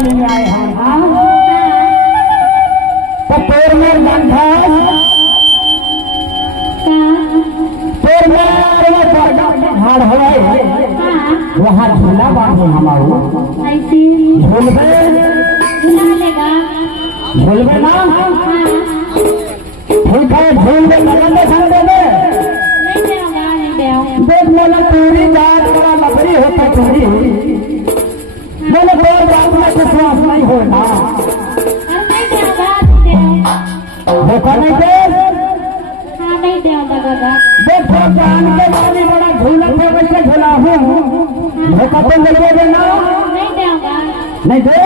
खेलने में आए हैं। हाँ तो तोर में बंधा तोर में वो हार है वहाँ झूला बांधे हमारो झूलबे झूलबे ना ठीक है झूलबे लगाने संग दे देख बोला पूरी जात का लकड़ी होता पूरी बोले दो रात में विश्वास नहीं होना धोखा नहीं दे देखो जान के बारी बड़ा झूला थे वैसे झूला हूँ धोखा तो नहीं दे देना नहीं दे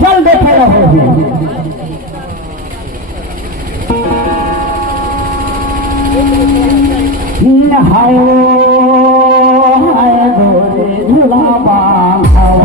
चल देखे रहो हाय हाय गोरे झूला बांधाओ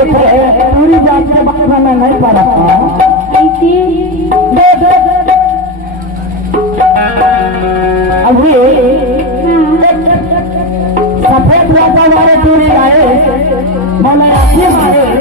देख पूरी जात के बारे में मैं नहीं पढ़ा अभी सफेद वाले पूरी आए मैंने अच्छी मारे